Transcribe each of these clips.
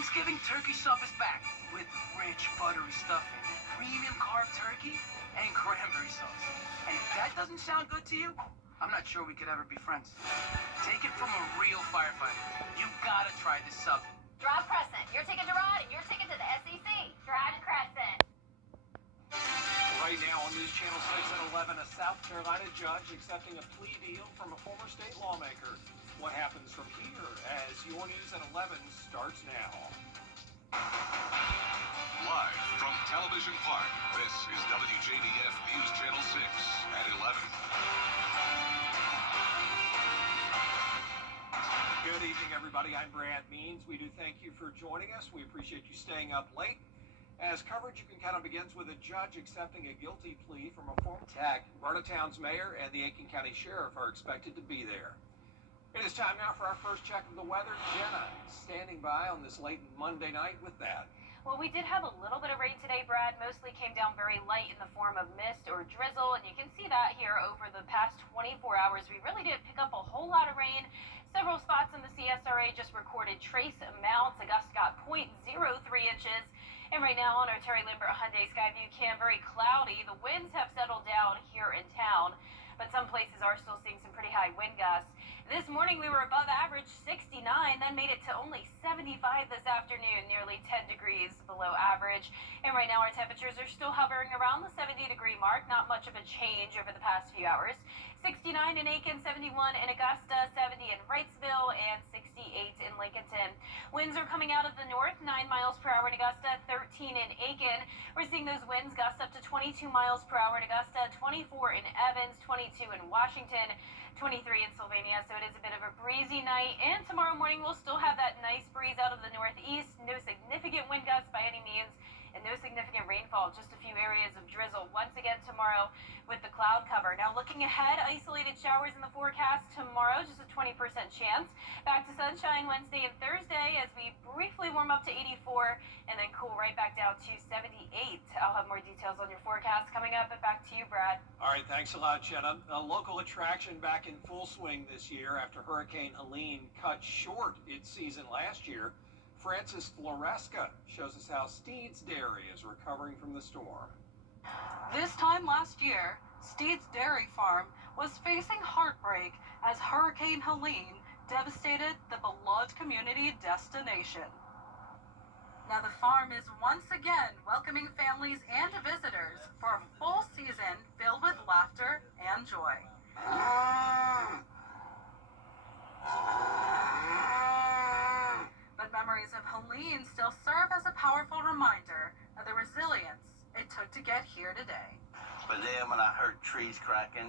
Thanksgiving turkey stuff is back with rich, buttery stuffing, premium carved turkey, and cranberry sauce. And if that doesn't sound good to you, I'm not sure we could ever be friends. Take it from a real firefighter. You gotta try this sub. Drive Crescent. Your ticket to ride and your ticket to the SEC. Drive Crescent. Right now on News Channel 6 at 11, a South Carolina judge accepting a plea deal from a former state lawmaker. What happens from here as your News at 11 starts now. Live from Television Park, this is WJBF News Channel 6 at 11. Good evening, everybody. I'm Brad Means. We do thank you for joining us. We appreciate you staying up late. As coverage you can count on begins with a judge accepting a guilty plea from a former attack. Barnetown's mayor and the Aiken County Sheriff are expected to be there. It is time now for our first check of the weather. Jenna standing by on this late Monday night with that. Well, we did have a little bit of rain today, Brad. Mostly came down very light in the form of mist or drizzle, and you can see that here over the past 24 hours. We really didn't pick up a whole lot of rain. Several spots in the CSRA just recorded trace amounts. Augusta got 0.03 inches. And right now on our Terry Lambert Hyundai Skyview cam, very cloudy. The winds have settled down here in town, but some places are still seeing some pretty high wind gusts. This morning we were above average, 69, then made it to only 75 this afternoon, nearly 10 degrees below average. And right now our temperatures are still hovering around the 70-degree mark, not much of a change over the past few hours. 69 in Aiken, 71 in Augusta, 70 in Wrightsville, and 68 in Lincolnton. Winds are coming out of the north, 9 miles per hour in Augusta, 13 in Aiken. We're seeing those winds gust up to 22 miles per hour in Augusta, 24 in Evans, 22 in Washington, 23 in Sylvania, so it is a bit of a breezy night. And tomorrow morning we'll still have that nice breeze out of the northeast. No significant wind gusts by any means, and no significant rainfall, just a few areas of drizzle once again tomorrow with the cloud cover. Now looking ahead, isolated showers in the forecast tomorrow, just a 20% chance. Back to sunshine Wednesday and Thursday as we briefly warm up to 84 and then cool right back down to 78. I'll have more details on your forecast coming up, but back to you, Brad. All right, thanks a lot, Jenna. A local attraction back in full swing this year after Hurricane Helene cut short its season last year. Francis Floresca shows us how Steed's Dairy is recovering from the storm. This time last year, Steed's Dairy Farm was facing heartbreak as Hurricane Helene devastated the beloved community destination. Now the farm is once again welcoming families and visitors for a full season filled with laughter and joy. But memories of Helene still serve as a powerful reminder of the resilience it took to get here today. But then when I heard trees cracking,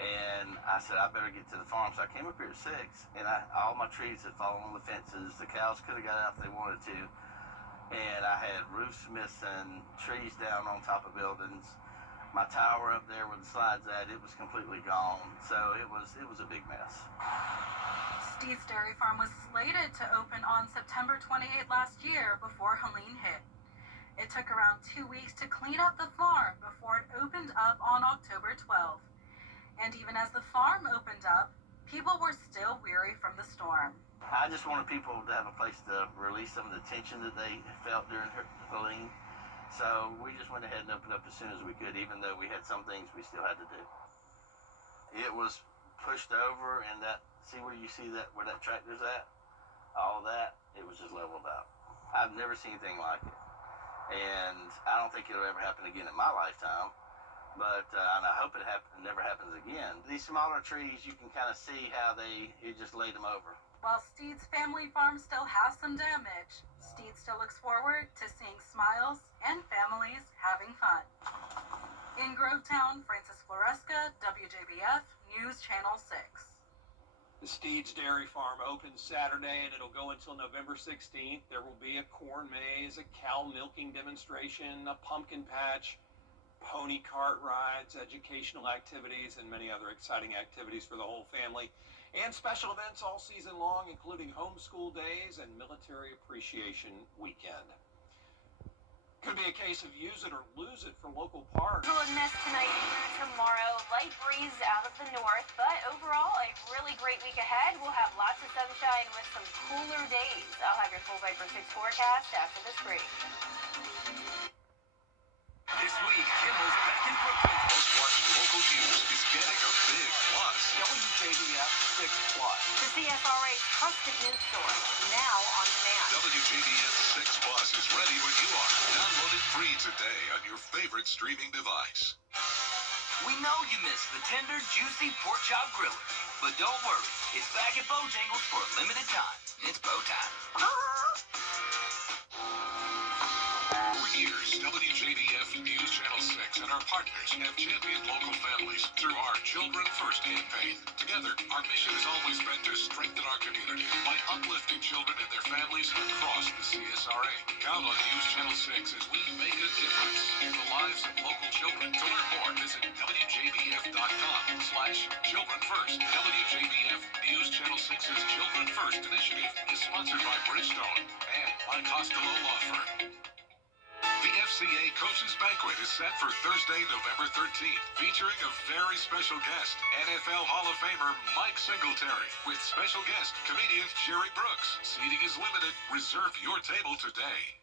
and I said, I better get to the farm. So I came up here at 6, and all my trees had fallen on the fences. The cows could have got out if they wanted to. And I had roofs missing, trees down on top of buildings. My tower up there where the slide's at, it was completely gone. So it was a big mess. Steed's Dairy Farm was slated to open on September 28 last year before Helene hit. It took around 2 weeks to clean up the farm before it opened up on October 12. And even as the farm opened up, people were still weary from the storm. I just wanted people to have a place to release some of the tension that they felt during Helene. So we just went ahead and opened up as soon as we could, even though we had some things we still had to do. It was pushed over, and see where you see that, where that tractor's at? All that, it was just leveled out. I've never seen anything like it. And I don't think it'll ever happen again in my lifetime. But and I hope it never happens again. These smaller trees, you can kind of see how it just laid them over. While Steed's family farm still has some damage, Steed still looks forward to seeing smiles and families having fun. In Grovetown, Francis Floresca, WJBF News Channel 6. The Steed's Dairy Farm opens Saturday, and it'll go until November 16th. There will be a corn maze, a cow milking demonstration, a pumpkin patch, pony cart rides, educational activities, and many other exciting activities for the whole family. And special events all season long, including homeschool days and military appreciation weekend. Could be a case of use it or lose it for local parks. Drizzle and mist tonight through tomorrow. Light breeze out of the north, but overall a really great week ahead. We'll have lots of sunshine with some cooler days. I'll have your full vibration Number 6 forecast after this break. This week, Kimmel's back in Brooklyn. Most watched local news is getting a big plus. WJBF 6 Plus. The CSRA's trusted news source, now on demand. WJBF 6 Plus is ready when you are. Download it free today on your favorite streaming device. We know you missed the tender, juicy pork chop griller. But don't worry, it's back at Bojangles for a limited time. It's bow time. For years, WJBF News Channel 6 and our partners have championed local families through our Children First campaign. Together, our mission has always been to strengthen our community by uplifting children and their families across the CSRA. Count on News Channel 6 as we make a difference in the lives of local children. To learn more, visit WJBF.com/Children First. WJBF News Channel 6's Children First initiative is sponsored by Bridgestone and by Costello Law Firm. The FCA Coaches Banquet is set for Thursday, November 13th, featuring a very special guest, NFL Hall of Famer Mike Singletary, with special guest comedian Jerry Brooks. Seating is limited. Reserve your table today.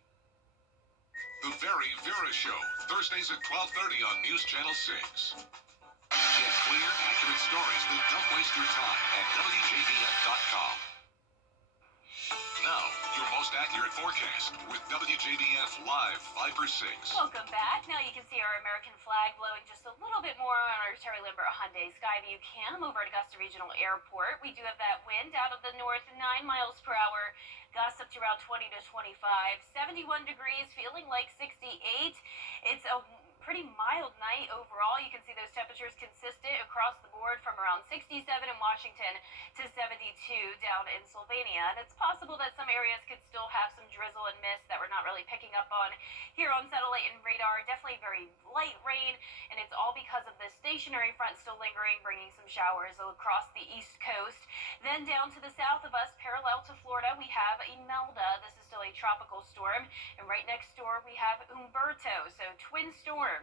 The Very Vera Show, Thursdays at 12:30 on News Channel 6. Get clear, accurate stories that don't waste your time at WJBF.com. Now, your most accurate forecast with WJBF Live Viper 6. Welcome back. Now you can see our American flag blowing just a little bit more on our Terry Limbert Hyundai Skyview cam over at Augusta Regional Airport. We do have that wind out of the north, 9 miles per hour. Gusts up to around 20 to 25. 71 degrees, feeling like 68. It's a pretty mild night overall. You can see those temperatures consistent across the board from around 67 in Washington to 72 down in Sylvania. And it's possible that some areas could still have some drizzle and mist that we're not really picking up on here on satellite and radar. Definitely very light rain, and it's all because of the stationary front still lingering, bringing some showers across the east coast. Then down to the south of us, parallel to Florida, we have Imelda. This is still a tropical storm, and right next door we have Umberto, so twin storms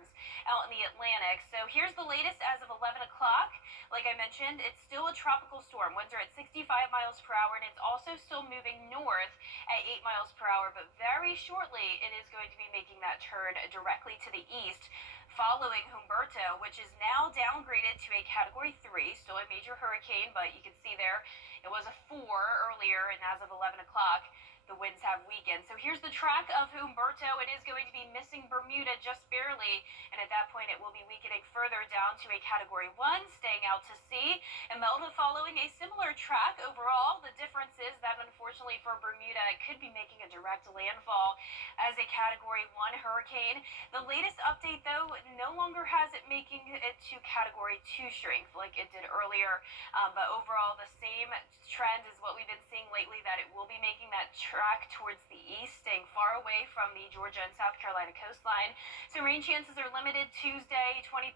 out in the Atlantic. So here's the latest as of 11 o'clock. Like I mentioned, it's still a tropical storm. Winds are at 65 miles per hour, and it's also still moving north at 8 miles per hour, but very shortly it is going to be making that turn directly to the east, following Humberto, which is now downgraded to a Category 3, still a major hurricane, but you can see there it was a 4 earlier, and as of 11 o'clock, the winds have weakened. So here's the track of Humberto. It is going to be missing Bermuda just barely, and at that point it will be weakening further down to a Category 1, staying out to sea. Imelda following a similar track overall. The difference is that unfortunately for Bermuda, it could be making a direct landfall as a Category 1 hurricane. The latest update, though, no longer has it making it to Category 2 strength like it did earlier, but overall the same trend is what we've been seeing lately, that it will be making that track towards the east, staying far away from the Georgia and South Carolina coastline. So rain chances are limited Tuesday, 20%,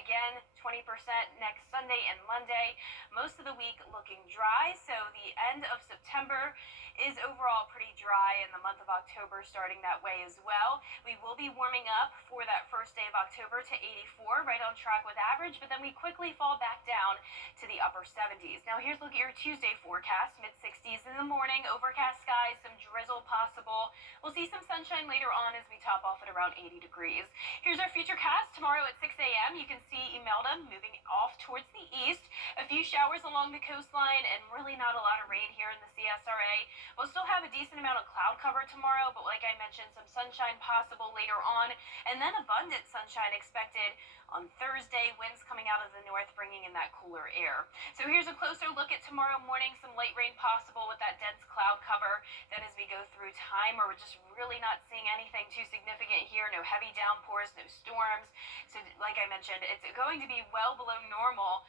again 20% next Sunday and Monday. Most of the week looking dry, so the end of September is overall pretty dry, and the month of October starting that way as well. We will be warming up for that first day of October to 84, right on track with average, but then we quickly fall back down to the upper 70s. Now here's a look at your Tuesday forecast. Mid-60s in the morning, overcast skies, some drizzle possible. We'll see some sunshine later on as we top off at around 80 degrees. Here's our future cast. Tomorrow at 6 a.m. you can see Imelda moving off towards the east. A few showers along the coastline, and really not a lot of rain here in the CSRA. We'll still have a decent amount of cloud cover tomorrow, but like I mentioned, some sunshine possible later on, and then abundant sunshine expected on Thursday. Winds coming out of the north, bringing in that cooler air. So here's a closer look at tomorrow morning. Some light rain possible with that dense cloud cover. Then as we go through time, we're just really not seeing anything too significant here. No heavy downpours, no storms. So like I mentioned, it's going to be well below normal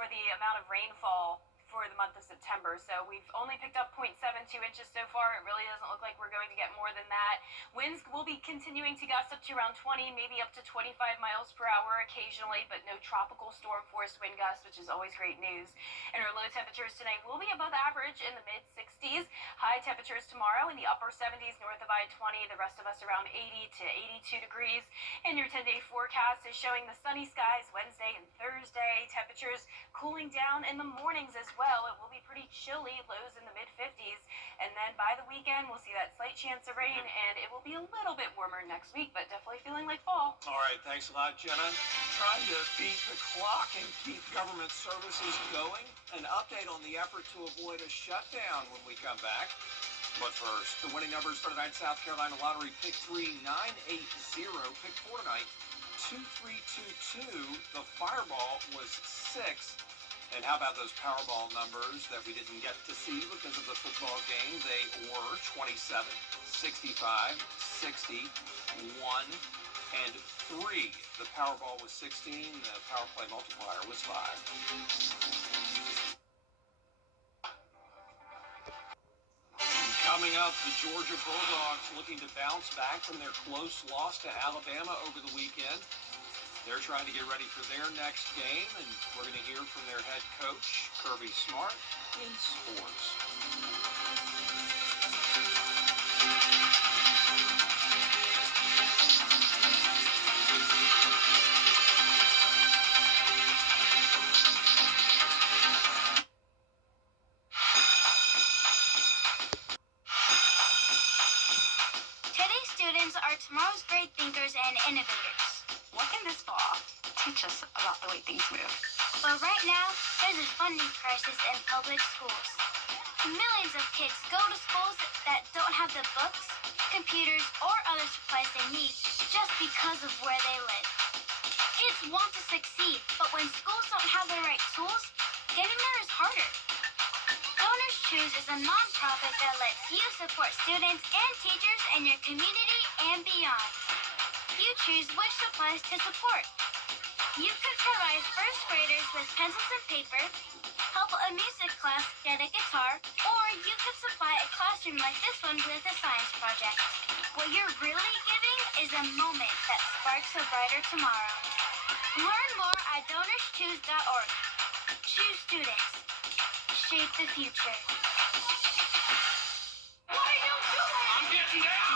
for the amount of rainfall for the month of September. So we've only picked up 0.72 inches so far. It really doesn't look like we're going to get more than that. Winds will be continuing to gust up to around 20, maybe up to 25 miles per hour occasionally, but no tropical storm force wind gusts, which is always great news. And our low temperatures tonight will be above average in the mid-60s. High High temperatures tomorrow in the upper 70s north of I-20. The rest of us around 80 to 82 degrees. And your 10-day forecast is showing the sunny skies Wednesday and Thursday. Temperatures cooling down in the mornings as well. It will be pretty chilly, lows in the mid-50s. And then by the weekend, we'll see that slight chance of rain, and it will be a little bit warmer next week, but definitely feeling like fall. All right, thanks a lot, Jenna. Trying to beat the clock and keep government services going. An update on the effort to avoid a shutdown when we come back. But first, the winning numbers for tonight's South Carolina Lottery: pick 3, 980, pick 4 tonight, 2322. The Fireball was 6. And how about those Powerball numbers that we didn't get to see because of the football game? They were 27, 65, 60, 1, and 3. The Powerball was 16. The Power Play multiplier was 5. Coming up, the Georgia Bulldogs looking to bounce back from their close loss to Alabama over the weekend. They're trying to get ready for their next game, and we're going to hear from their head coach, Kirby Smart, in sports. Today's students are tomorrow's great thinkers and innovators. What can this law teach us about the way things move? But right now, there's a funding crisis in public schools. Millions of kids go to schools that don't have the books, computers, or other supplies they need just because of where they live. Kids want to succeed, but when schools don't have the right tools, getting there is harder. Donors Choose is a nonprofit that lets you support students and teachers in your community and beyond. You choose which supplies to support. You could provide first graders with pencils and paper, help a music class get a guitar, or you could supply a classroom like this one with a science project. What you're really giving is a moment that sparks a brighter tomorrow. Learn more at DonorsChoose.org. Choose students. Shape the future. What are you doing? I'm getting down.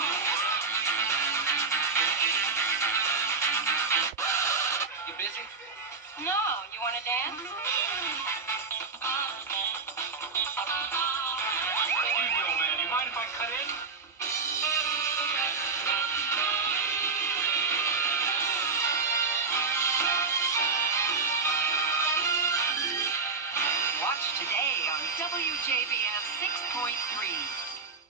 You busy? No, you want to dance? Excuse me, old man. You mind if I cut in? Watch today on WJBF 6.3.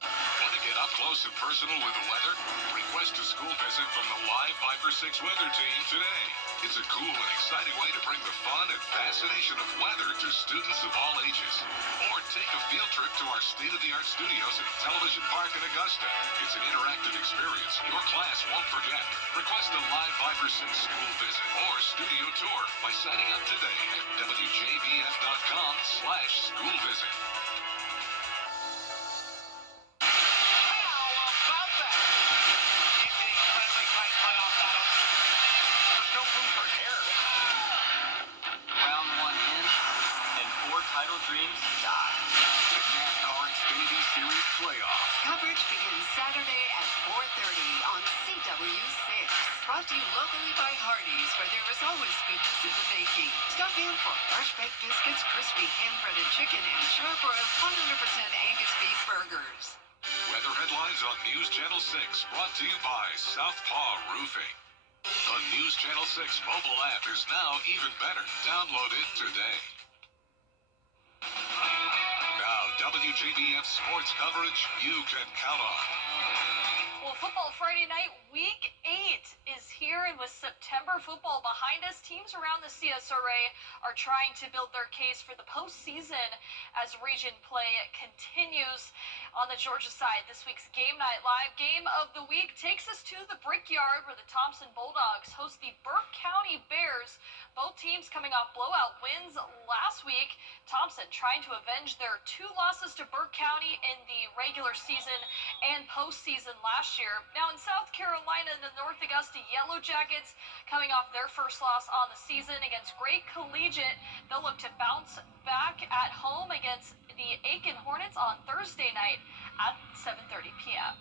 Want to get up close and personal with the weather? Request a school visit from the live Viper 6 weather team today. It's a cool and exciting way to bring the fun and fascination of weather to students of all ages. Or take a field trip to our state-of-the-art studios at Television Park in Augusta. It's an interactive experience your class won't forget. Request a live Viper 6 school visit or studio tour by signing up today at WJBF.com/school visit. Dreams die. NASCAR Xfinity Series Playoff. Coverage begins Saturday at 4:30 on CW6. Brought to you locally by Hardee's, where there is always goodness in the making. Stop in for fresh baked biscuits, crispy hand-breaded chicken, and sharp-broiled 100% Angus beef burgers. Weather headlines on News Channel 6, brought to you by Southpaw Roofing. The News Channel 6 mobile app is now even better. Download it today. Now, WJBF sports coverage you can count on. Well, Football Friday night, Week 8 is here, and with September football behind us, teams around the CSRA are trying to build their case for the postseason as region play continues. On the Georgia side, this week's Game Night Live game of the week takes us to the Brickyard, where the Thompson Bulldogs host the Burke County Bears. Both teams coming off blowout wins last week. Thompson trying to avenge their 2 losses to Burke County in the regular season and postseason last year. Now in South Carolina, the North Augusta Yellow Jackets coming off their first loss on the season against Great Collegiate. They'll look to bounce back at home against the Aiken Hornets on Thursday night. at 7:30 p.m.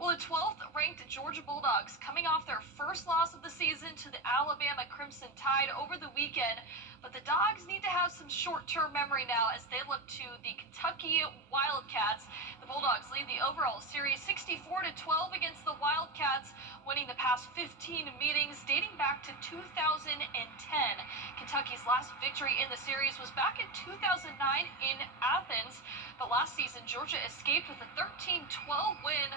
Well, the 12th ranked Georgia Bulldogs coming off their first loss of the season to the Alabama Crimson Tide over the weekend. But the Dogs need to have some short-term memory now as they look to the Kentucky Wildcats. The Bulldogs lead the overall series 64-12 against the Wildcats, winning the past 15 meetings dating back to 2010. Kentucky's last victory in the series was back in 2009 in Athens. But last season, Georgia escaped with a 13-12 win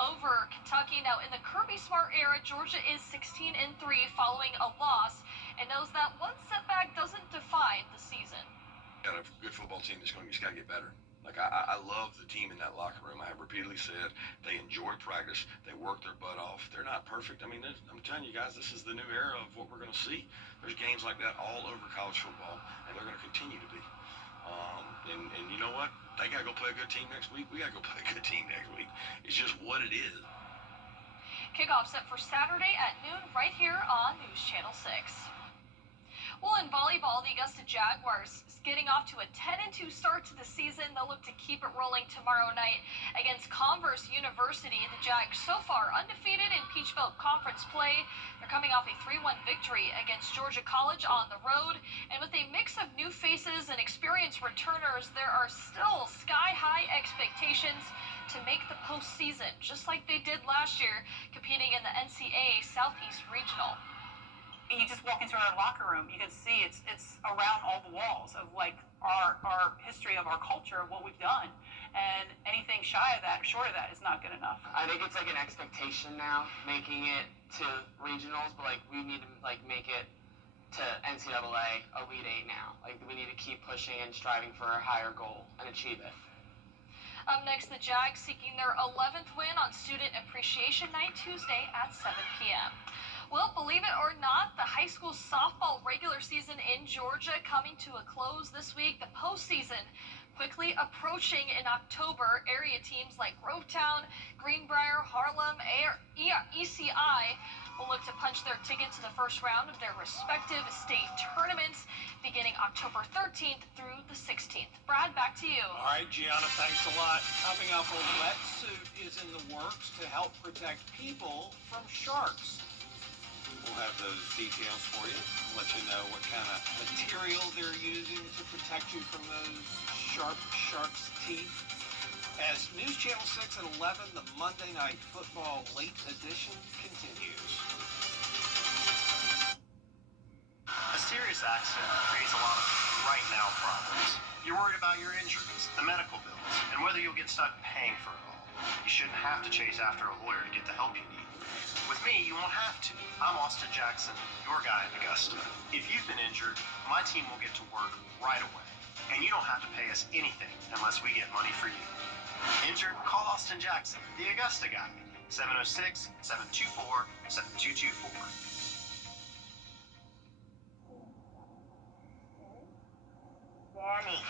over Kentucky. Now, in the Kirby Smart era, Georgia is 16-3 following a loss and knows that one setback doesn't define the season. Got a good football team that's just got to get better. Like, I love the team in that locker room. I have repeatedly said they enjoy practice. They work their butt off. They're not perfect. I mean, I'm telling you guys, this is the new era of what we're going to see. There's games like that all over college football, and they're going to continue to be. And you know what? They got to go play a good team next week. We got to go play a good team next week. It's just what it is. Kickoff set for Saturday at noon right here on News Channel 6. Well, in volleyball, the Augusta Jaguars getting off to a 10-2 start to the season. They'll look to keep it rolling tomorrow night against Converse University. The Jags so far undefeated in Peach Belt Conference play. They're coming off a 3-1 victory against Georgia College on the road. And with a mix of new faces and experienced returners, there are still sky-high expectations to make the postseason, just like they did last year, competing in the NCAA Southeast Regional. You just walk into our locker room, you can see it's around all the walls of like our history of our culture, of what we've done, and anything shy of that, short of that, is not good enough. I think it's like an expectation now, making it to regionals, but like we need to like make it to NCAA Elite 8 now. Like we need to keep pushing and striving for a higher goal and achieve it. Up next, the Jags seeking their 11th win on Student Appreciation Night Tuesday at 7 p.m. Well, believe it or not, the high school softball regular season in Georgia coming to a close this week. The postseason quickly approaching in October. Area teams like Grovetown, Greenbrier, Harlem, ECI will look to punch their ticket to the first round of their respective state tournaments beginning October 13th through the 16th. Brad, back to you. All right, Gianna, thanks a lot. Coming up, a wetsuit is in the works to help protect people from sharks. We'll have those details for you. Let you know what kind of material they're using to protect you from those shark's teeth. As News Channel 6 at 11, the Monday Night Football Late Edition continues. A serious accident creates a lot of right now problems. You're worried about your injuries, the medical bills, and whether you'll get stuck paying for it all. You shouldn't have to chase after a lawyer to get the help you need. With me, you won't have to. I'm Austin Jackson, your guy in Augusta. If you've been injured, my team will get to work right away. And you don't have to pay us anything unless we get money for you. Injured? Call Austin Jackson, the Augusta guy. 706-724-7224. Danny.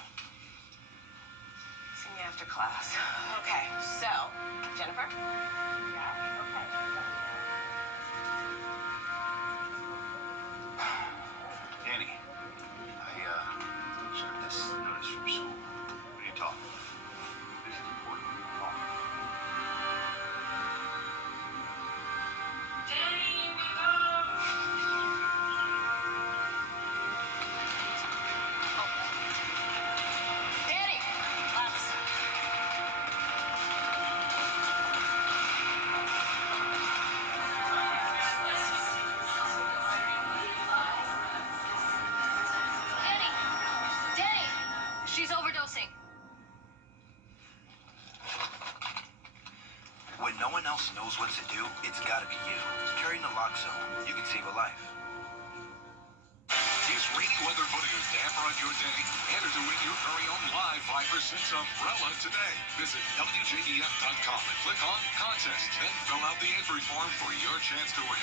See me after class. Okay, so, Jennifer? Yeah, okay. Danny, I sent this notice from school. What are you talking about? This is important. Call. Danny, wake up! Danny! Claps. Danny! She's overdosing. When no one else knows what to do, it's gotta be you. Carrying the Lock Zone, you can save a life. Is rainy weather putting a damper on your day? Enter to win your very own live Viper 6 umbrella today. Visit WJBF.com and click on Contests. Then fill out the entry form for your chance to win.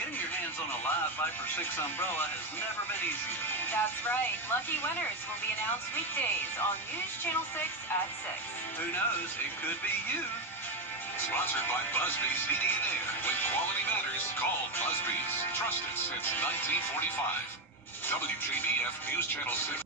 Getting your hands on a live Viper 6 umbrella has never been easier. That's right. Lucky winners will be announced weekdays on News Channel 6 at 6. Who knows? It could be you. Sponsored by Busby's Heating and Air. When quality matters, call Busby's. Trusted since 1945. WJBF News Channel 6.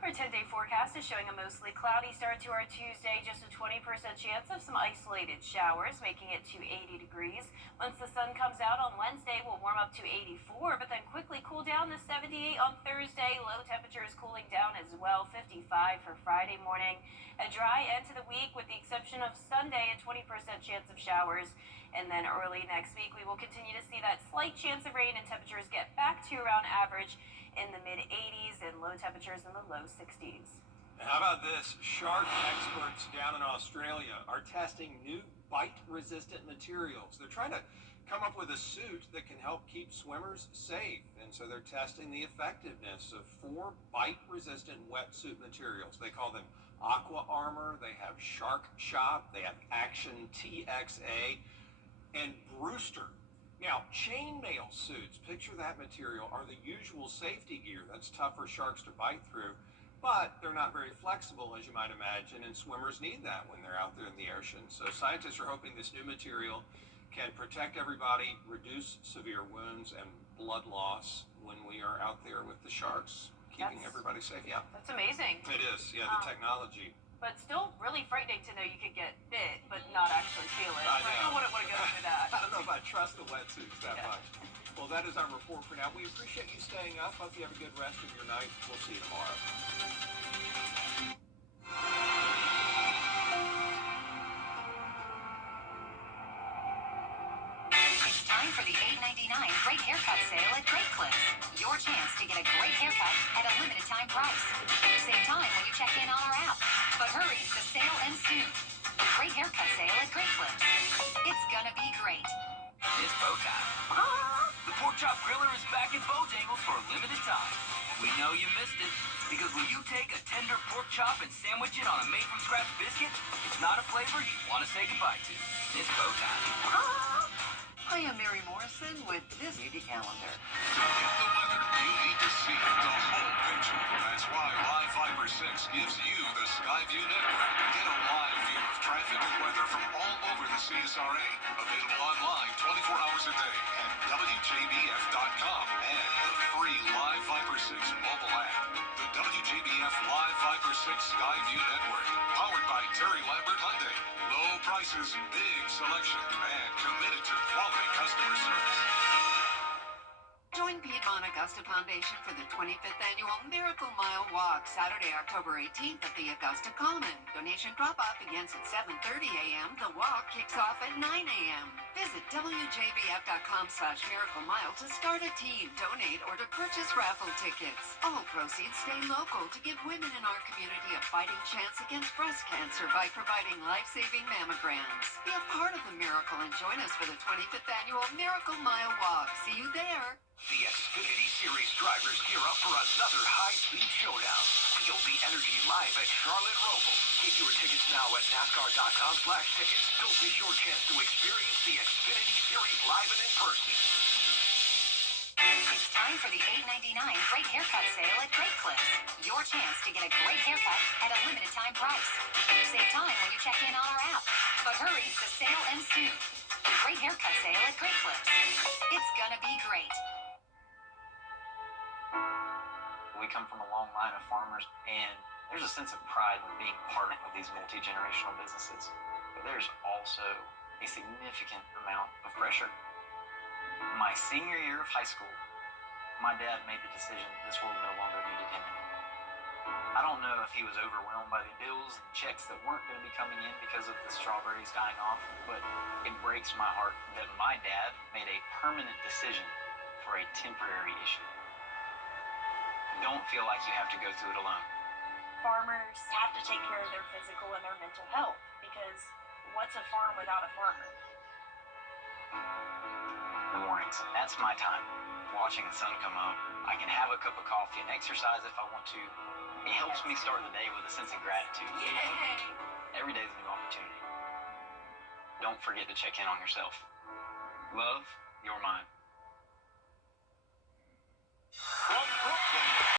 Our 10-day forecast is showing a mostly cloudy start to our Tuesday, just a 20% chance of some isolated showers, making it to 80 degrees. Once the sun comes out on Wednesday, we'll warm up to 84, but then quickly cool down to 78 on Thursday. Low temperatures cooling down as well, 55 for Friday morning. A dry end to the week with the exception of Sunday, a 20% chance of showers. And then early next week, we will continue to see that slight chance of rain and temperatures get back to around average in the mid-80s and low temperatures in the low 60s. How about this? Shark experts down in Australia are testing new bite-resistant materials. They're trying to come up with a suit that can help keep swimmers safe. And so they're testing the effectiveness of 4 bite-resistant wetsuit materials. They call them Aqua Armor, they have Shark Shop, they have Action TXA, and Brewster. Now, chainmail suits, picture that material, are the usual safety gear that's tough for sharks to bite through, but they're not very flexible, as you might imagine, and swimmers need that when they're out there in the ocean. So scientists are hoping this new material can protect everybody, reduce severe wounds and blood loss when we are out there with the sharks, keeping everybody safe. Yeah. That's amazing. It is, yeah, the technology. But still really frightening to know you could get bit, but not actually feel it. I know. I don't want to go through that. I don't know if I trust the wetsuits that much. Well, that is our report for now. We appreciate you staying up. Hope you have a good rest of your night. We'll see you tomorrow. It's time for the $8.99 Great Haircut Sale at Great Clips. Your chance to get a great haircut at a limited time price. Save time when you check in on our app. But hurry, the sale ends soon. The Great Haircut Sale at Great Clips. It's gonna be great. It's bow time. The Pork Chop Griller is back at Bojangles for a limited time. We know you missed it, because when you take a tender pork chop and sandwich it on a made-from-scratch biscuit, it's not a flavor you want to say goodbye to. It's bow time. I am Mary Morrison with this beauty calendar. To get the weather, you need to see the whole picture. That's why Live Fiber 6 gives you the Skyview network. Get a live view of traffic and weather from all over the CSRA. Available online 24 hours a day at WJBF.com and the free Live Fiber 6 mobile app. The WJBF Live Fiber 6 Skyview network. Powered by Terry Lambert Hyundai. Low prices, big selection, and committed to quality customer service. Join Piedmont Augusta Foundation for the 25th Annual Miracle Mile Walk, Saturday, October 18th at the Augusta Common. Donation drop-off begins at 7:30 a.m. The walk kicks off at 9 a.m. Visit WJBF.com/Miracle Mile to start a team, donate, or to purchase raffle tickets. All proceeds stay local to give women in our community a fighting chance against breast cancer by providing life-saving mammograms. Be a part of the miracle and join us for the 25th Annual Miracle Mile Walk. See you there. The Xfinity Series drivers gear up for another high-speed showdown. Feel the energy live at Charlotte Roval. Get your tickets now at NASCAR.com/tickets. Don't miss your chance to experience the Xfinity Series live and in person. It's time for the $8.99 Great Haircut Sale at Great Clips. Your chance to get a great haircut at a limited time price. Save time when you check in on our app. But hurry, the sale ends soon. The Great Haircut Sale at Great Clips. It's gonna be great. We come from a long line of farmers, and there's a sense of pride in being part of these multi-generational businesses. But there's also a significant amount of pressure. My senior year of high school, my dad made the decision this world no longer needed him anymore. I don't know if he was overwhelmed by the bills and checks that weren't going to be coming in because of the strawberries dying off, but it breaks my heart that my dad made a permanent decision for a temporary issue. Don't feel like you have to go through it alone. Farmers have to take care of their physical and their mental health, because what's a farm without a farmer? Mornings, that's my time. Watching the sun come up, I can have a cup of coffee and exercise if I want to. It helps me start the day with a sense of gratitude. Yay! Every day is a new opportunity. Don't forget to check in on yourself. Love, your mind. From Brooklyn,